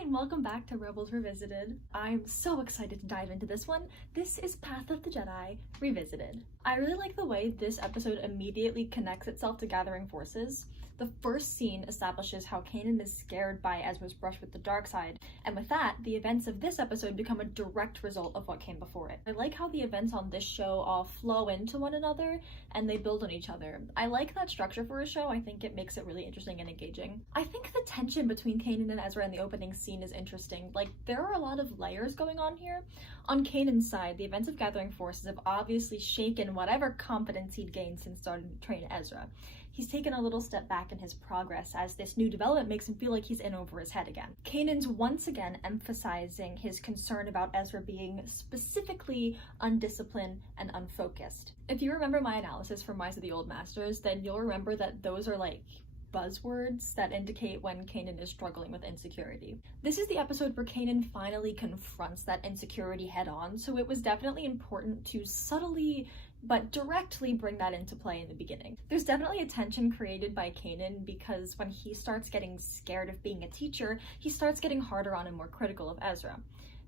Hi, and welcome back to Rebels Revisited. I'm so excited to dive into this one. This is Path of the Jedi Revisited. I really like the way this episode immediately connects itself to gathering forces. The first scene establishes how Kanan is scared by Ezra's brush with the dark side, and with that, the events of this episode become a direct result of what came before it. I like how the events on this show all flow into one another, and they build on each other. I like that structure for a show. I think it makes it really interesting and engaging. I think the tension between Kanan and Ezra in the opening scene is interesting. Like, there are a lot of layers going on here. On Kanan's side, the events of gathering forces have obviously shaken whatever confidence he'd gained since starting to train Ezra. He's taken a little step back in his progress as this new development makes him feel like he's in over his head again. Kanan's once again emphasizing his concern about Ezra being specifically undisciplined and unfocused. If you remember my analysis from Rise of the Old Masters, then you'll remember that those are like buzzwords that indicate when Kanan is struggling with insecurity. This is the episode where Kanan finally confronts that insecurity head on, so it was definitely important to subtly but directly bring that into play in the beginning. There's definitely a tension created by Kanan because when he starts getting scared of being a teacher, he starts getting harder on and more critical of Ezra.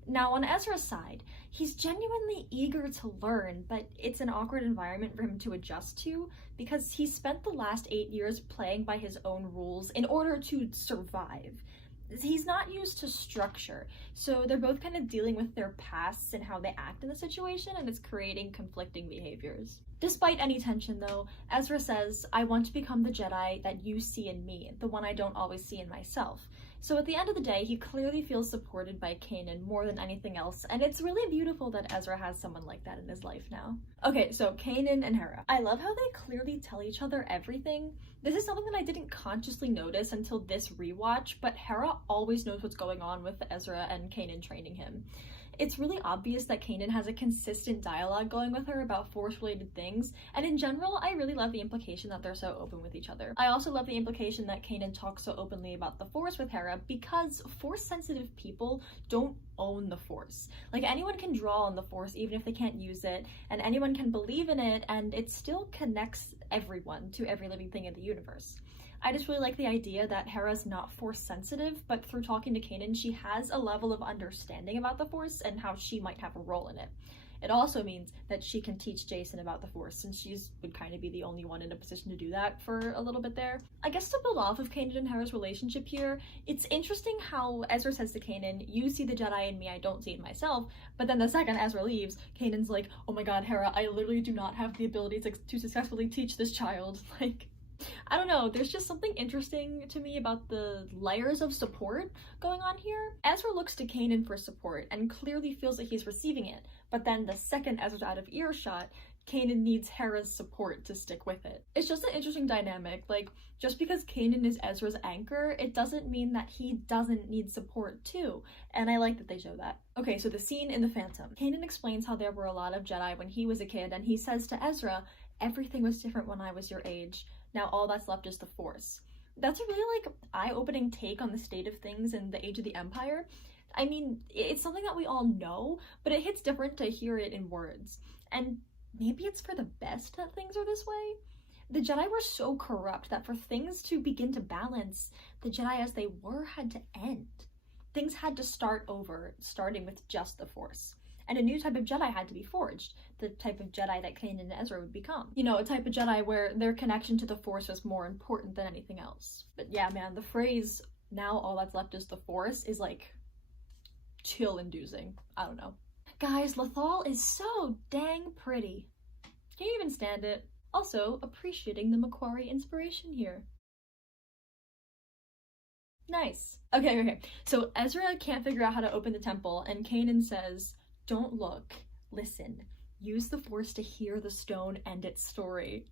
Now, on Ezra's side, he's genuinely eager to learn, but it's an awkward environment for him to adjust to because he spent the last 8 years playing by his own rules in order to survive. He's not used to structure, so they're both kind of dealing with their pasts and how they act in the situation, and it's creating conflicting behaviors. Despite any tension though, Ezra says, "I want to become the Jedi that you see in me, the one I don't always see in myself." So at the end of the day, he clearly feels supported by Kanan more than anything else, and it's really beautiful that Ezra has someone like that in his life now. Okay, so Kanan and Hera. I love how they clearly tell each other everything. This is something that I didn't consciously notice until this rewatch, but Hera always knows what's going on with Ezra and Kanan training him. It's really obvious that Kanan has a consistent dialogue going with her about Force-related things, and in general, I really love the implication that they're so open with each other. I also love the implication that Kanan talks so openly about the Force with Hera because Force-sensitive people don't own the Force. Like, anyone can draw on the Force even if they can't use it, and anyone can believe in it, and it still connects everyone to every living thing in the universe. I just really like the idea that Hera's not Force sensitive, but through talking to Kanan, she has a level of understanding about the Force and how she might have a role in it. It also means that she can teach Jason about the Force, since she would kind of be the only one in a position to do that for a little bit there. I guess to build off of Kanan and Hera's relationship here, it's interesting how Ezra says to Kanan, "You see the Jedi in me, I don't see in myself," but then the second Ezra leaves, Kanan's like, "Oh my god, Hera, I literally do not have the ability to successfully teach this child." Like, I don't know, there's just something interesting to me about the layers of support going on here. Ezra looks to Kanan for support and clearly feels that he's receiving it, but then the second Ezra's out of earshot, Kanan needs Hera's support to stick with it. It's just an interesting dynamic. Like, just because Kanan is Ezra's anchor, it doesn't mean that he doesn't need support too, and I like that they show that. Okay, so the scene in the Phantom. Kanan explains how there were a lot of Jedi when he was a kid, and he says to Ezra, "Everything was different when I was your age. Now all that's left is the Force." That's a really, like, eye-opening take on the state of things in the Age of the Empire. I mean, it's something that we all know, but it hits different to hear it in words. And maybe it's for the best that things are this way. The Jedi were so corrupt that for things to begin to balance, the Jedi as they were had to end. Things had to start over, starting with just the Force. And a new type of Jedi had to be forged, the type of Jedi that Kanan and Ezra would become. You know, a type of Jedi where their connection to the Force was more important than anything else. But yeah, man, the phrase, "now all that's left is the Force," is like chill-inducing. I don't know. Guys, Lothal is so dang pretty. Can you even stand it? Also, appreciating the Macquarie inspiration here. Nice. Okay. So Ezra can't figure out how to open the temple, and Kanan says, "Don't look, listen. Use the Force to hear the stone and its story."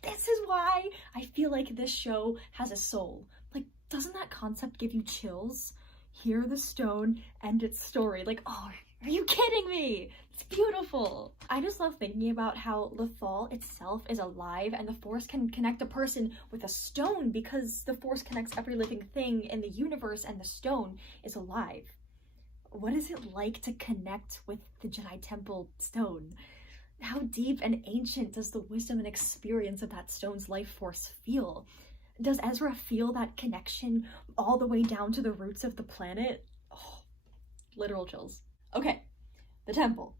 This is why I feel like this show has a soul. Like, doesn't that concept give you chills? Hear the stone and its story. Like, oh, are you kidding me? It's beautiful. I just love thinking about how Lothal itself is alive and the Force can connect a person with a stone because the Force connects every living thing in the universe and the stone is alive. What is it like to connect with the Jedi Temple stone? How deep and ancient does the wisdom and experience of that stone's life force feel? Does Ezra feel that connection all the way down to the roots of the planet? Literal chills. Okay, the temple.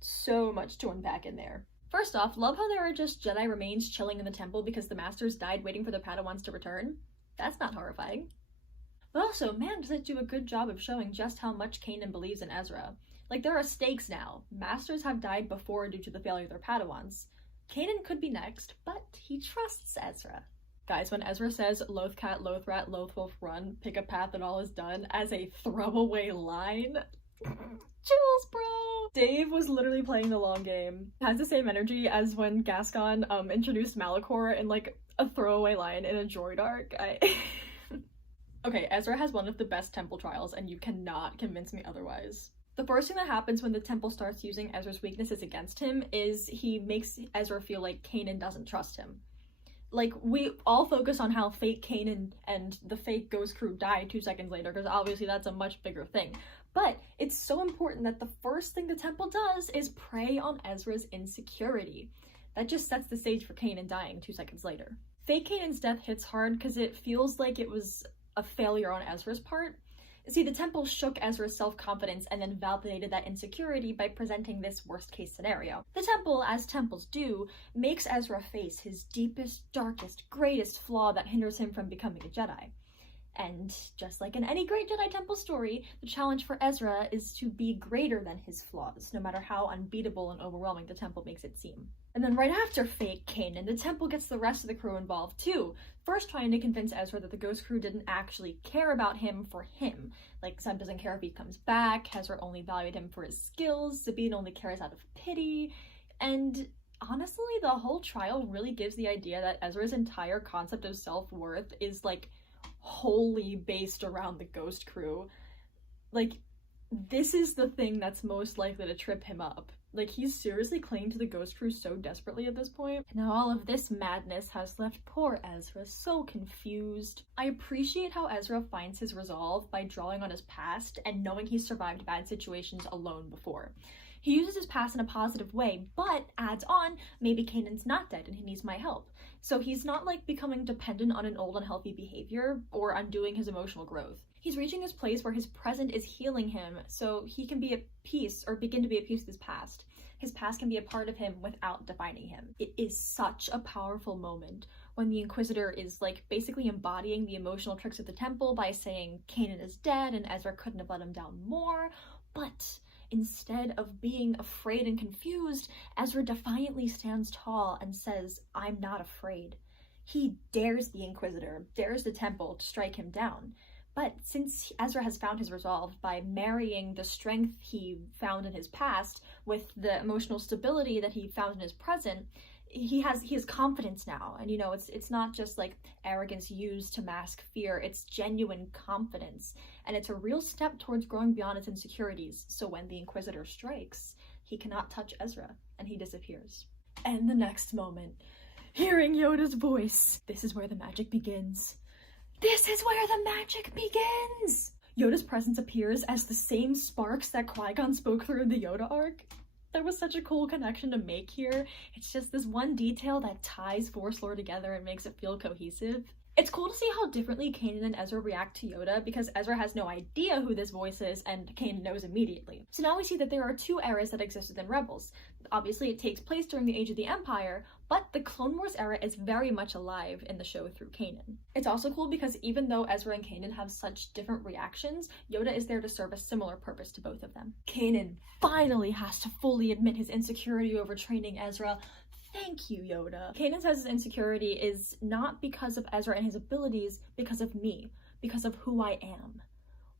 So much to unpack in there. First off, love how there are just Jedi remains chilling in the temple because the masters died waiting for the Padawans to return. That's not horrifying. But also, man, does it do a good job of showing just how much Kanan believes in Hezra. Like, there are stakes now. Masters have died before due to the failure of their Padawans. Kanan could be next, but he trusts Hezra. Guys, when Hezra says, "Loth cat, loth rat, loth wolf run, pick a path and all is done," as a throwaway line, chills, bro! Dave was literally playing the long game. It has the same energy as when Gascon introduced Malachor in like a throwaway line in a droid arc. Okay, Hezra has one of the best temple trials, and you cannot convince me otherwise. The first thing that happens when the temple starts using Ezra's weaknesses against him is he makes Hezra feel like Kanan doesn't trust him. Like, we all focus on how fake Kanan and the fake Ghost crew die 2 seconds later, because obviously that's a much bigger thing. But it's so important that the first thing the temple does is prey on Ezra's insecurity. That just sets the stage for Kanan dying 2 seconds later. Fake Kanan's death hits hard because it feels like it was a failure on Ezra's part. See, the temple shook Ezra's self-confidence and then validated that insecurity by presenting this worst-case scenario. The temple, as temples do, makes Hezra face his deepest, darkest, greatest flaw that hinders him from becoming a Jedi. And just like in any great Jedi Temple story, the challenge for Hezra is to be greater than his flaws, no matter how unbeatable and overwhelming the temple makes it seem. And then right after fake Kanan, the temple gets the rest of the crew involved too, first trying to convince Hezra that the Ghost crew didn't actually care about him for him. Like, Zeb doesn't care if he comes back, Hezra only valued him for his skills, Sabine only cares out of pity, and honestly, the whole trial really gives the idea that Ezra's entire concept of self-worth is, like, wholly based around the Ghost crew. Like, this is the thing that's most likely to trip him up. Like, he's seriously clinging to the Ghost crew so desperately at this point. Now all of this madness has left poor Hezra so confused. I appreciate how Hezra finds his resolve by drawing on his past and knowing he's survived bad situations alone before. He uses his past in a positive way, but adds on, maybe Kanan's not dead and he needs my help. So he's not like becoming dependent on an old unhealthy behavior or undoing his emotional growth. He's reaching this place where his present is healing him so he can be at peace or begin to be at peace with his past. His past can be a part of him without defining him. It is such a powerful moment when the Inquisitor is like basically embodying the emotional tricks of the temple by saying Kanan is dead and Hezra couldn't have let him down more, but instead of being afraid and confused, Hezra defiantly stands tall and says, "I'm not afraid." He dares the Inquisitor, dares the temple to strike him down. But since Hezra has found his resolve by marrying the strength he found in his past with the emotional stability that he found in his present, he has confidence now. And you know, it's not just like arrogance used to mask fear, it's genuine confidence. And it's a real step towards growing beyond his insecurities. So when the Inquisitor strikes, he cannot touch Hezra and he disappears. And the next moment, hearing Yoda's voice, this is where the magic begins. This is where the magic begins! Yoda's presence appears as the same sparks that Qui-Gon spoke through in the Yoda arc. That was such a cool connection to make here. It's just this one detail that ties Force lore together and makes it feel cohesive. It's cool to see how differently Kanan and Hezra react to Yoda because Hezra has no idea who this voice is and Kanan knows immediately. So now we see that there are two eras that exist within Rebels. Obviously it takes place during the Age of the Empire, but the Clone Wars era is very much alive in the show through Kanan. It's also cool because even though Hezra and Kanan have such different reactions, Yoda is there to serve a similar purpose to both of them. Kanan finally has to fully admit his insecurity over training Hezra. Thank you, Yoda. Kanan says his insecurity is not because of Hezra and his abilities, because of me, because of who I am.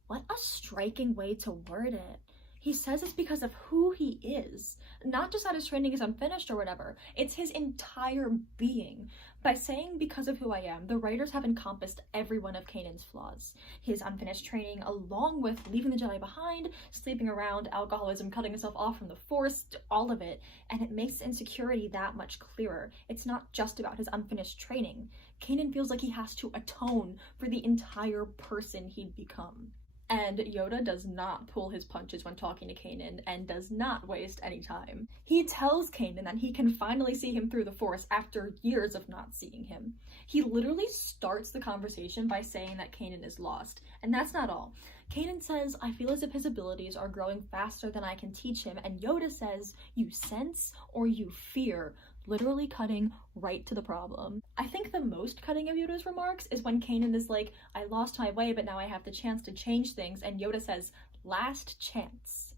What a striking way to word it. He says it's because of who he is, not just that his training is unfinished or whatever, it's his entire being. By saying because of who I am, the writers have encompassed every one of Kanan's flaws. His unfinished training, along with leaving the Jedi behind, sleeping around, alcoholism, cutting himself off from the Force, all of it, and it makes insecurity that much clearer. It's not just about his unfinished training. Kanan feels like he has to atone for the entire person he'd become. And Yoda does not pull his punches when talking to Kanan and does not waste any time. He tells Kanan that he can finally see him through the Force after years of not seeing him. He literally starts the conversation by saying that Kanan is lost. And that's not all. Kanan says, "I feel as if his abilities are growing faster than I can teach him," and Yoda says, "You sense or you fear," literally cutting right to the problem. I think the most cutting of Yoda's remarks is when Kanan is like, "I lost my way, but now I have the chance to change things," and Yoda says, "Last chance."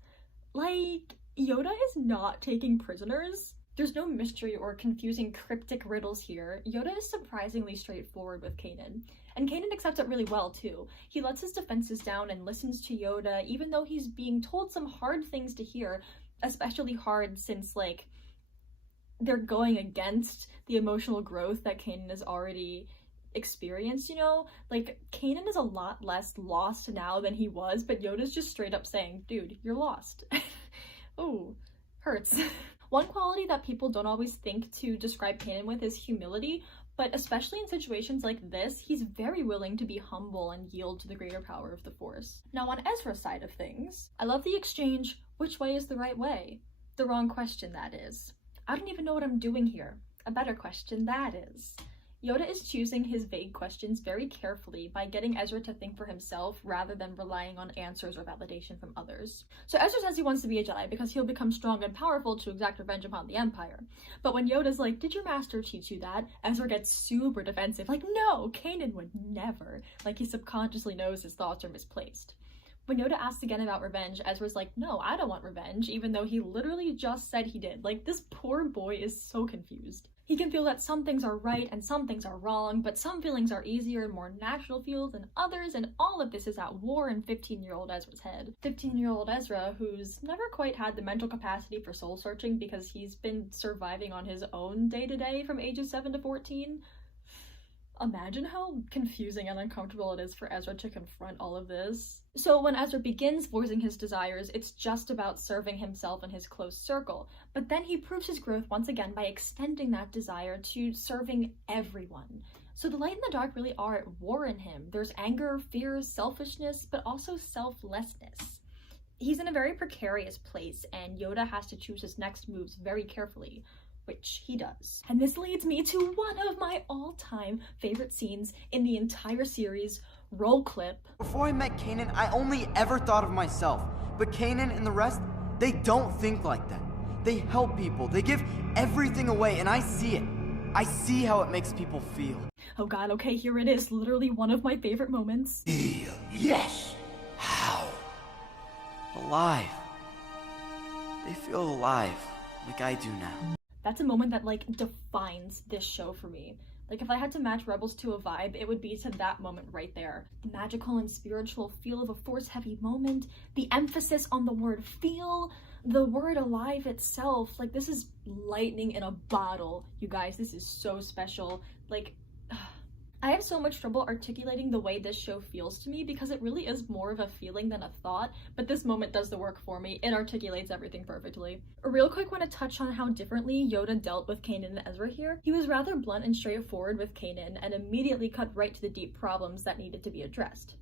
Like, Yoda is not taking prisoners. There's no mystery or confusing cryptic riddles here. Yoda is surprisingly straightforward with Kanan. And Kanan accepts it really well, too. He lets his defenses down and listens to Yoda, even though he's being told some hard things to hear, especially hard since, like, they're going against the emotional growth that Kanan has already experienced, you know? Like, Kanan is a lot less lost now than he was, but Yoda's just straight up saying, "Dude, you're lost." Ooh, hurts. One quality that people don't always think to describe Kanan with is humility, but especially in situations like this, he's very willing to be humble and yield to the greater power of the Force. Now, on Ezra's side of things, I love the exchange, "Which way is the right way?" The wrong question, that is. "I don't even know what I'm doing here." A better question, that is. Yoda is choosing his vague questions very carefully by getting Ezra to think for himself rather than relying on answers or validation from others. So Ezra says he wants to be a Jedi because he'll become strong and powerful to exact revenge upon the Empire. But when Yoda's like, "Did your master teach you that?" Ezra gets super defensive, like, "No, Kanan would never." Like he subconsciously knows his thoughts are misplaced. When Yoda asks again about revenge, Ezra's like, "No, I don't want revenge," even though he literally just said he did. Like, this poor boy is so confused. He can feel that some things are right and some things are wrong, but some feelings are easier and more natural feels than others, and all of this is at war in 15-year-old Ezra's head. 15-year-old Ezra, who's never quite had the mental capacity for soul-searching because he's been surviving on his own day-to-day from ages 7 to 14. Imagine how confusing and uncomfortable it is for Ezra to confront all of this. So when Ezra begins voicing his desires, it's just about serving himself and his close circle. But then he proves his growth once again by extending that desire to serving everyone. So the light and the dark really are at war in him. There's anger, fear, selfishness, but also selflessness. He's in a very precarious place, and Yoda has to choose his next moves very carefully, which he does. And this leads me to one of my all-time favorite scenes in the entire series. Roll clip. Before I met Kanan, I only ever thought of myself. But Kanan and the rest, they don't think like that. They help people. They give everything away, and I see it. I see how it makes people feel. Oh god, okay, here it is. Literally one of my favorite moments. Yes! How? Alive. They feel alive, like I do now. That's a moment that, like, defines this show for me. Like, if I had to match Rebels to a vibe, it would be to that moment right there. The magical and spiritual feel of a Force-heavy moment, the emphasis on the word feel, the word alive itself. Like, this is lightning in a bottle, you guys. This is so special. Like, I have so much trouble articulating the way this show feels to me because it really is more of a feeling than a thought, but this moment does the work for me. It articulates everything perfectly. Real quick, want to touch on how differently Yoda dealt with Kanan and Ezra here. He was rather blunt and straightforward with Kanan and immediately cut right to the deep problems that needed to be addressed.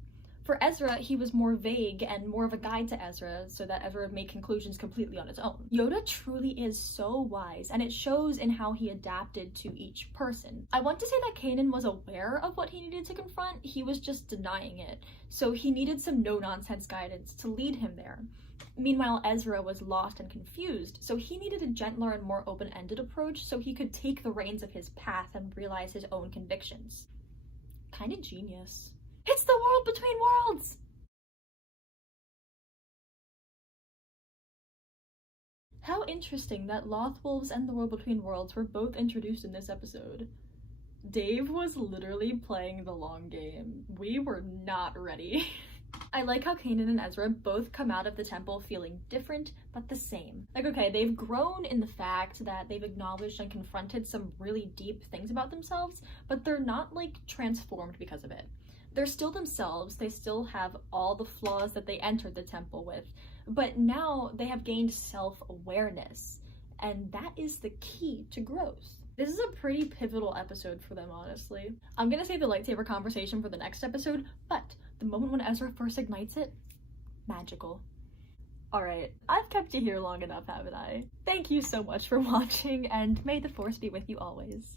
For Ezra, he was more vague and more of a guide to Ezra so that Ezra would make conclusions completely on his own. Yoda truly is so wise, and it shows in how he adapted to each person. I want to say that Kanan was aware of what he needed to confront, he was just denying it, so he needed some no-nonsense guidance to lead him there. Meanwhile, Ezra was lost and confused, so he needed a gentler and more open-ended approach so he could take the reins of his path and realize his own convictions. Kinda genius. It's the world between worlds! How interesting that Lothwolves and the World Between Worlds were both introduced in this episode. Dave was literally playing the long game. We were not ready. I like how Kanan and Ezra both come out of the temple feeling different, but the same. Like, okay, they've grown in the fact that they've acknowledged and confronted some really deep things about themselves, but they're not, like, transformed because of it. They're still themselves, they still have all the flaws that they entered the temple with, but now they have gained self-awareness, and that is the key to growth. This is a pretty pivotal episode for them, honestly. I'm gonna save the lightsaber conversation for the next episode, but the moment when Ezra first ignites it, magical. Alright, I've kept you here long enough, haven't I? Thank you so much for watching, and may the Force be with you always.